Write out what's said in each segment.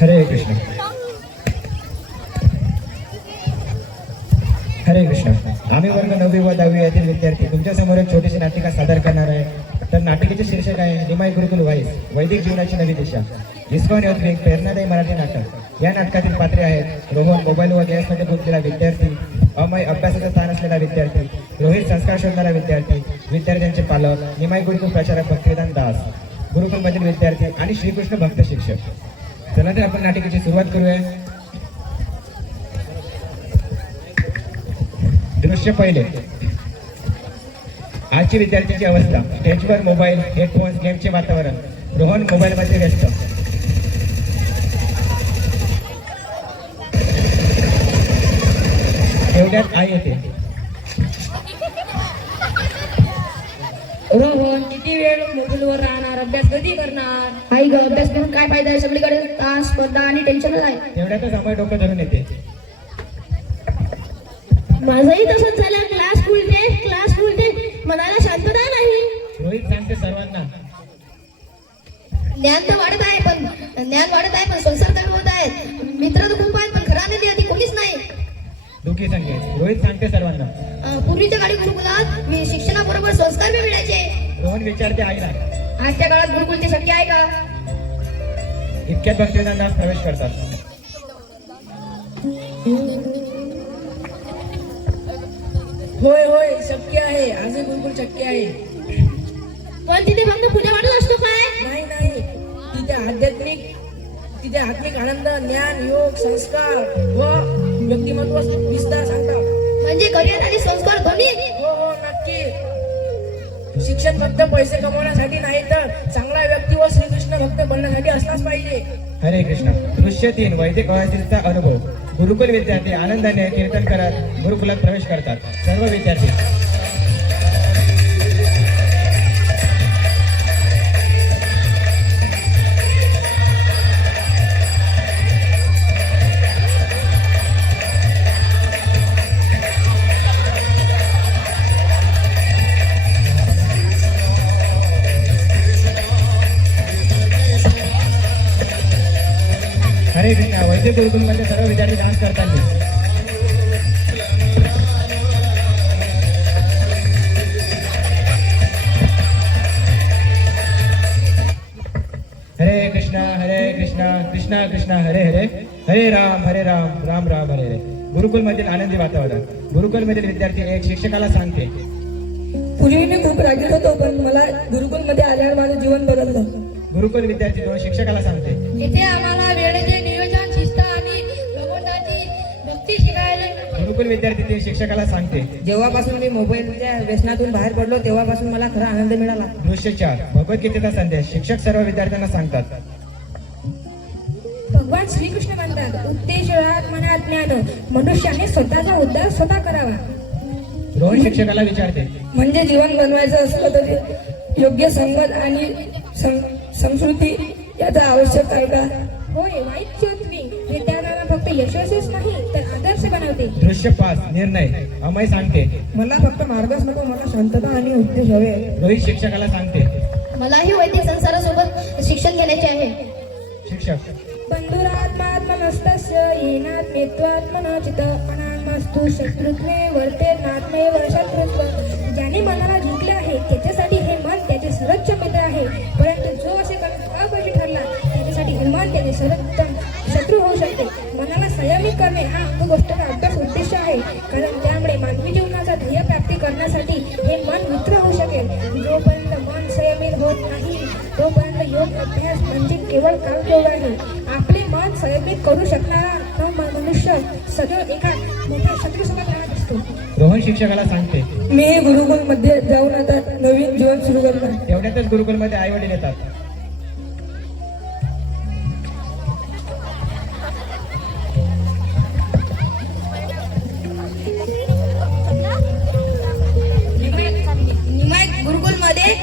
हरे कृष्ण. हरे कृष्ण. आम्ही वर्ग 9वी व 10वी यातील विद्यार्थी तुमच्या समोर एक छोटीशी नाटिका सादर करणार आहे. तर नाटिकेचे शीर्षक आहे निमाई गुरुकुल वाईस, वैदिक जीवनाची नवी दिशा. इस्कॉन यूथ विंग प्रेरणादायी मराठी नाटक. या नाटकातील पात्रे आहेत रोहन, मोबाईल व गॅसमध्ये गुंतलेला विद्यार्थी, अमय अभ्यासाचं स्थान असलेला विद्यार्थी, रोहित संस्कार शोधणारा विद्यार्थी, विद्यार्थ्यांचे पालक, निमाई गुरुकुल प्रचारक भक्तिवेदांत दास, गुरुकुलमधील विद्यार्थी आणि श्रीकृष्ण भक्त शिक्षक. चला तर आपण नाटिकेची सुरुवात करूया. दृश्य पहिले. आजची विद्यार्थ्यांची अवस्था. स्टेजवर मोबाईल, हेडफोन्स, गेमचे वातावरण. रोहन मोबाईलमध्ये व्यस्त. एवढ्यात आई येते. रोहन किती वेळ मोबाईलवर राहणार, अभ्यास कधी करणार? आई ग, अभ्यास करून काय फायदा आहे? सगळीकडे तास, स्पर्धा आणि टेन्शनच आहे. तेवढ्यातच अमय डोकं धरून येते. माझंही तसंच झालं. क्लास फुलते, मनाला शांतता नाही. रोहित सांगते सर्वांना. ज्ञान वाढत आहे पण संसार कमी होत आहेत. मित्र तर खूप आहेत पण खरा आनंदी आधी कोणीच नाही. दुःखी संकेत. रोहित सांगते सर्वांना. पूर्वीच्या काळी गुरुकुलात शिक्षणाबरोबर संस्कार बी मिळायचे. रोहन विचारते आईला. आजच्या काळात गुरुकुल ते शक्य आहे का? इतक्यात भक्तिवेदांत दास प्रवेश करतात. होय होय, शक्य आहे. आजही गुरुकुल शक्य आहे. पण तिथे फक्त पूजा वाटत असतो काय? नाही नाही, तिथे आत्मिक आनंद, ज्ञान, योग, संस्कार व व्यक्तिमत्व विस्तार सांगतात. म्हणजे करिअर आणि संस्कार दोन्ही. हो हो, नक्की. शिक्षण फक्त पैसे कमवण्यासाठी नाही तर चांगला व्यक्ती व श्रीकृष्ण भक्त बनण्यासाठी असलाच पाहिजे. हरे कृष्ण. दृश्य 3. वैदिक वयाचा अनुभव. गुरुकुल विद्यार्थी आनंदाने कीर्तन करत गुरुकुलात प्रवेश करतात. सर्व विद्यार्थी. हरे कृष्ण. वैदिक गुरुकुलमध्ये सर्व विद्यार्थी डान्स करतात. हरे कृष्ण कृष्ण कृष्ण हरे हरे, हरे राम राम राम हरे हरे. गुरुकुलमधील आनंदी वातावरण. गुरुकुलमधील विद्यार्थी एक शिक्षकाला सांगते. पूर्वी मी खूप रागीट होतो पण मला गुरुकुलमध्ये आल्यावर माझं जीवन बदललं. गुरुकुल विद्यार्थी 2 शिक्षकाला सांगते. इथे आम्हाला वेळेचे नियोजन, शिस्त आणि भगवंताची भक्ती शिकायला मिळते. गुरुकुल विद्यार्थी 3 शिक्षकाला सांगते. जेव्हापासून मी मोबाईलच्या व्यसनातून बाहेर पडलो तेव्हापासून मला खरा आनंद मिळाला. दृश्य 4. भगवद्गीतेचा संदेश. शिक्षक सर्व विद्यार्थ्यांना सांगतात. भगवान श्रीकृष्ण म्हणतात, उत्तेजनात मनात ज्ञान, मनुष्याने स्वतःचा उद्धार स्वतः करावा. रोहन शिक्षकाला विचारते. म्हणजे जीवन बनवायचं असलं तरी योग्य संगत आणि संस्कृती याचा आवश्यक आहे का? होय, वाईट चोचणी विद्यार्थ्यांना फक्त यशस्वीच नाही तर आदर्श बनवते. दृश्य 5. निर्णय. अमय सांगते. मला फक्त मार्गच नको, मला शांतता आणि उपदेश हवे. रोहित शिक्षकाला सांगते. मलाही वैदिक संसारासोबत शिक्षण घेण्याचे आहे. शिक्षक. बंधुरात्मात्मनस्तस्य येनात्मेत्वात्मनचित अनात्मस्तु शत्रुत्वे वर्तेनात्मैव शत्रुत्व. ज्याने मनाला जिंकले आहे त्याच्यासाठी हे मन त्याचे सर्वोच्च मित्र आहे, परंतु जो असे करण्यास अपयशी ठरला त्याच्यासाठी हे मन त्याचे सर्वोत्तम शत्रू होऊ शकते. मनाला संयमित करणे हा गोष्टीचा अभ्यास उद्देश आहे, कारण त्यामुळे मानवी जीवनाचा ध्येय प्राप्ती करण्यासाठी हे मन मित्र होऊ शकेल. जोपर्यंत मन संयमित होत नाही तोपर्यंत योग अभ्यास म्हणजे केवळ कामयोग आहे. आपले मन संयमित करू शकणारा मनुष्य सदैव एका मोठ्या शत्रूसोबत राहत असतो. रोहन शिक्षकाला सांगते. मी गुरुकुलमध्ये जाऊन आता नवीन जीवन सुरू करणार. तेवढ्यातच गुरुकुलमध्ये आई वडील येतात. निमाई गुरुकुलमध्ये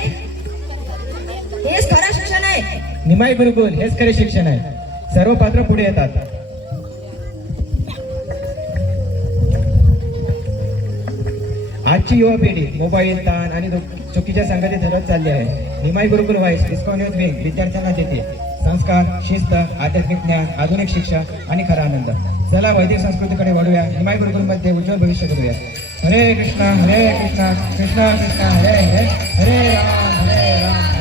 हेच खरं शिक्षण आहे. निमाई गुरुकुल हेच खरे शिक्षण आहे. सर्व पात्र पुढे येतात. आजची युवा पिढी मोबाईल, ताण आणि चुकीच्या संगतीत हरवत चालली आहे. निमाई गुरुकुल वाईस, इस्कॉन यूथ विंग विद्यार्थ्यांना देते संस्कार, शिस्त, आध्यात्मिक ज्ञान, आधुनिक शिक्षा आणि खरा आनंद. चला वैदिक संस्कृतीकडे वळूया. निमाई गुरुकुलमध्ये उज्ज्वल भविष्य करूया. हरे कृष्णा कृष्णा कृष्णा हरे हरे, हरे राम